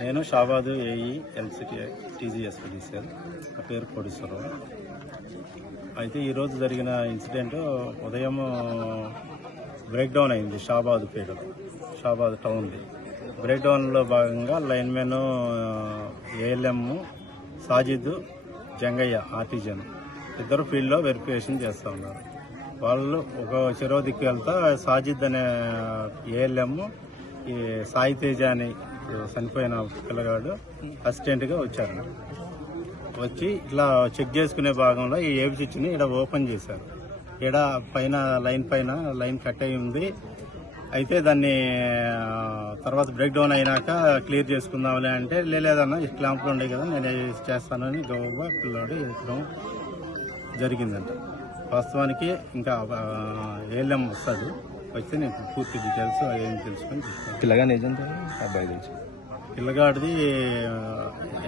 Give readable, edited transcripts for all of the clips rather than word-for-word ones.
నేను Shabad AE ఎల్సిటీ TGSPDCL, నా పేరు కోటేశ్వరరావు. అయితే ఈరోజు జరిగిన ఇన్సిడెంట్ ఉదయం బ్రేక్ డౌన్ అయింది షాబాద్ టౌన్ది. బ్రేక్ డౌన్లో భాగంగా linemen ALM Sajid, Jangaiah artisan ఇద్దరు ఫీల్డ్లో వెరిఫికేషన్ చేస్తూ ఉన్నారు. వాళ్ళు ఒక చెరవ దిక్కు వెళ్తా సాజిద్ అనే ఏఎల్ఎం ఈ సాయి తేజ అని చనిపోయిన పిల్లగాడు అసిస్టెంట్గా వచ్చారు. వచ్చి ఇట్లా చెక్ చేసుకునే భాగంలో ఈ ఏబి స్విచ్ని ఇక్కడ ఓపెన్ చేశారు. ఇక్కడ పైన లైన్ కట్ అయి ఉంది. అయితే దాన్ని తర్వాత బ్రేక్ డౌన్ అయినాక క్లియర్ చేసుకుందాంలే అంటే లేదన్నా ఈ క్లాంపులు ఉండే కదా నేను చేస్తానని గౌరవ పిల్లవాడు ఎత్తడం జరిగిందంట. వాస్తవానికి ఇంకా ఏఎల్ఎం వస్తుంది, వచ్చి నేను పూర్తి డీటెయిల్స్ ఏం తెలుసుకొని చెప్తాను. పిల్లగాడిది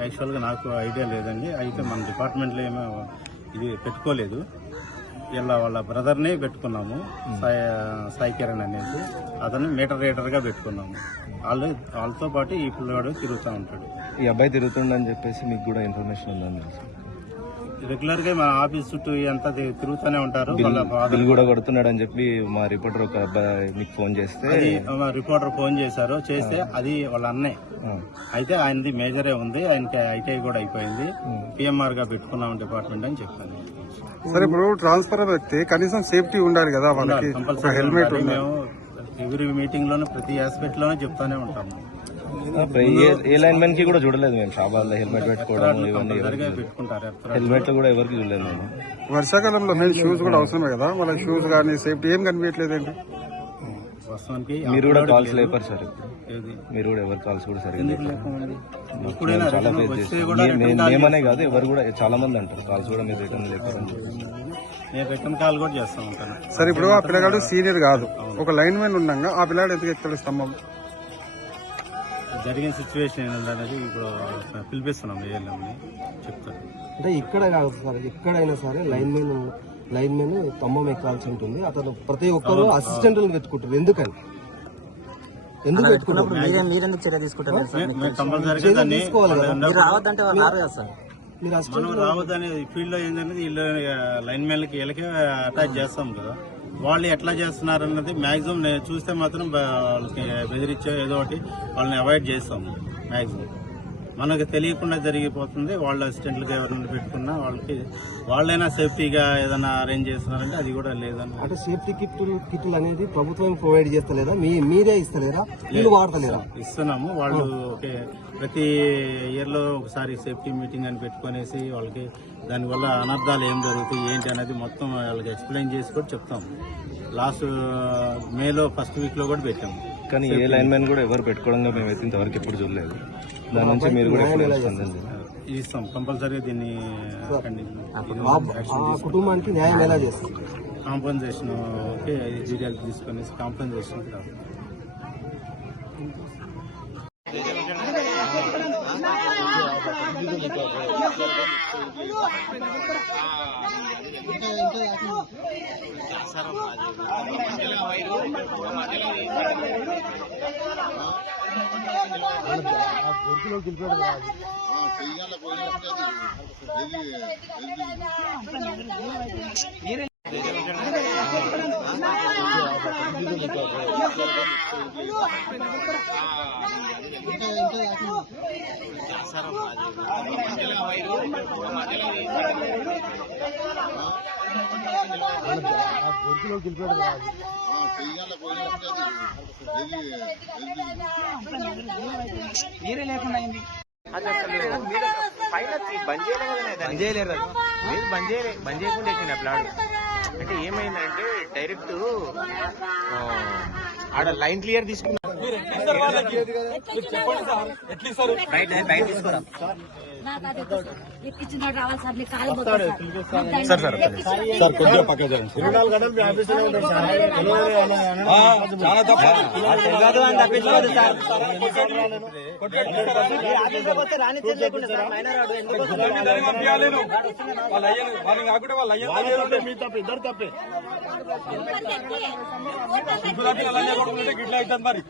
యాక్చువల్గా నాకు ఐడియా లేదండి. అయితే మన డిపార్ట్మెంట్లో ఏమో ఇది పెట్టుకోలేదు. ఇలా వాళ్ళ బ్రదర్ని పెట్టుకున్నాము, సాయి కిరణ్ అనేది. అతను మీటర్ రీడర్గా పెట్టుకున్నాము. వాళ్ళతో పాటు ఈ పిల్లగాడు తిరుగుతూ ఉంటాడు. ఈ అబ్బాయి తిరుగుతుండని చెప్పేసి మీకు కూడా ఇన్ఫర్మేషన్ ఉందని తెలుసు. రెగ్యులర్ గా మా ఆఫీస్ చుట్టూ అంతా తిరుగుతూనే ఉంటారు. బిల్ కూడా కొడుతున్నాడు అని చెప్పి మా రిపోర్టర్ ఒక అబ్బాయి మీకు ఫోన్ చేస్తే రిపోర్టర్ ఫోన్ చేస్తే అది వాళ్ళ అన్నయ్య. అయితే ఆయనది మేజరే ఉంది, ఆయనకి ఐటీఐ కూడా అయిపోయింది. పిఎంఆర్ గా పెట్టుకున్నాం డిపార్ట్మెంట్ అని చెప్పాను. సరే, ఇప్పుడు ట్రాన్స్ఫర్ వ్యక్తి కనీసం సేఫ్టీ ఉండాలి కదా, హెల్మెట్. మేము ఎవరి మీటింగ్ లోనే ప్రతి ఆస్పెక్ట్ లోనే చెప్తానే ఉంటాము. ఏ లైన్ మెన్ కి కూడా చూడలేదు మేము షాబాద్ లో హెల్మెట్ పెట్టుకోవడం, హెల్మెట్ కూడా ఎవరికి చూడలేదు మేము. వర్షాకాలంలో మేము షూస్ కూడా అవసరమే కదా, వాళ్ళ షూస్ కానీ సేఫ్టీ ఏం కనిపించట్లేదండి. మీరు కూడా కాల్స్ లేపారు సార్, మీరు కూడా ఎవరి కాల్స్ కూడా సరిగ్గా చాలా ఫేస్ చేస్తారు. మేమనే కాదు, ఎవరు కూడా చాలా మంది అంటారు కాల్స్ కూడా మీరు రిటర్న్ లేపారని చెప్పి. నేను రిటర్న్ కాల్ కూడా చేస్తూ ఉంటాను. సరే, ఇప్పుడు ఆ పిల్లగాడు సీనియర్ కాదు, ఒక లైన్ మెన్ ఉండగా ఆ పిల్లగాడు ఎందుకు ఎక్కువ స్తంభం? జరిగిన సిచ్యువేషన్ ఏంటనేది ఇప్పుడు పిలిపిస్తున్నాం, ఏఎల్ఎంని చెప్తారు. అంటే ఇక్కడ కాదు సార్, ఎక్కడైనా సరే లైన్ మెన్ స్తంభం ఎక్కాల్సి ఉంటుంది. అతను ప్రతి ఒక్కరు అసిస్టెంట్ పెట్టుకుంటారు. ఎందుకని పెట్టుకున్నప్పుడు మీరెందుకు చర్య తీసుకుంటారు? మనం రావద్దని ఫీల్డ్ లో ఏంటనేది వీళ్ళు లైన్ మెన్లకి వీళ్ళకే అటాచ్ చేస్తాం కదా. వాళ్ళు ఎట్లా చేస్తున్నారు అన్నది మాక్సిమం నేను చూస్తే మాత్రం వాళ్ళకి బెదిరించే ఏదో ఒకటి వాళ్ళని అవాయిడ్ చేస్తాం. మాక్సిమం మనకు తెలియకుండా జరిగిపోతుంది. వాళ్ళ అసిస్టెంట్లుగా ఎవరిని పెట్టుకున్నా వాళ్ళైనా సేఫ్టీగా ఏదైనా అరేంజ్ చేస్తున్నారంటే అది కూడా లేదన్న. అంటే సేఫ్టీ కిట్లు అనేది ప్రభుత్వం ప్రొవైడ్ చేస్తలేదా, మీరే ఇస్తలేరా, వీళ్ళు వాడతలేరా? ఇస్తున్నాము. వాళ్ళు ప్రతి ఇయర్ లో ఒకసారి సేఫ్టీ మీటింగ్ అని పెట్టుకునేసి వాళ్ళకి దానివల్ల అనర్థాలు ఏం జరుగుతాయి ఏంటి అనేది మొత్తం వాళ్ళకి ఎక్స్ప్లెయిన్ చేసి కూడా చెప్తాము. లాస్ట్ మేలో ఫస్ట్ వీక్ లో కూడా పెట్టాము. కానీ ఏ లైన్ మ్యాన్ కూడా ఎవరు పెట్టుకోవడంగా మేమైతే ఇంతవరకు ఎప్పుడు చూడలేదు. దాని నుంచి మీరు కూడా ఇస్తాం కంపల్సరీ. దీన్ని కుటుంబానికి న్యాయం ఎలా చేస్తాం? కాంపన్సేషన్ డీటెయిల్స్ తీసుకుని కాంపన్సేషన్ మీరే లేకుండా అయింది. పైన బంద్ చేయలేరు, మీరు బంద్ చేయకుండా ఎక్కిన ప్లాడు. అంటే ఏమైందంటే డైరెక్ట్ ఆడ లైన్ క్లియర్ తీసుకున్నారు. ఇద్దరు తప్పే గిట్లా అవుతుంది మరి.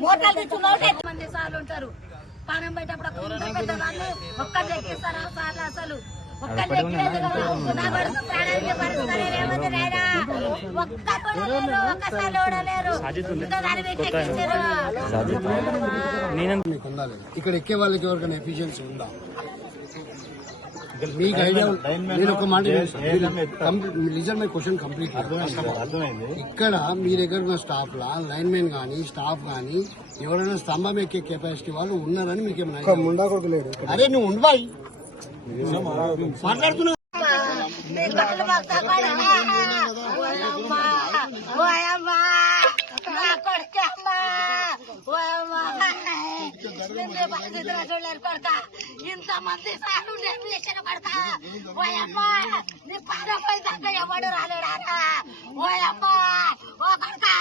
మోటార్లు తెచ్చున్నావు మంది సార్లు ఉంటారు పానం పెట్టేటప్పుడు పెద్ద వాళ్ళు ఒక్కరు ఎక్కిస్తారా సార్లు అసలు ఒక్కరు ఎక్కిలేదు కదా నా కొడుకు ప్రాణానికి పరుస్తారే ఏమంది నాయనా ఒక్కసారి ఓడలేరు ఇంత దాని పెట్టి ఎక్కించారు. ఇక్కడ ఎక్కే వాళ్ళకి ఎవరికైనా ఎఫిషియన్సీ ఉందా? మీకు ఐడియా నేను ఒక మాట నిజమే క్వశ్చన్ కంప్లీట్ ఇక్కడ మీ దగ్గర ఉన్న స్టాఫ్ లా లైన్ మెన్ గానీ స్టాఫ్ గానీ ఎవరైనా స్తంభం ఎక్కే కెపాసిటీ వాళ్ళు ఉన్నారని మీకు ఏమైనా? అరే నువ్వు ఉండవాయి మాట్లాడుతున్నా ఇంతమంది సార్లు కొడతా ఓయమ్మా నీ పాద పోయి ఎవడు రాలేడా ఓయమ్మా ఓ కొడతా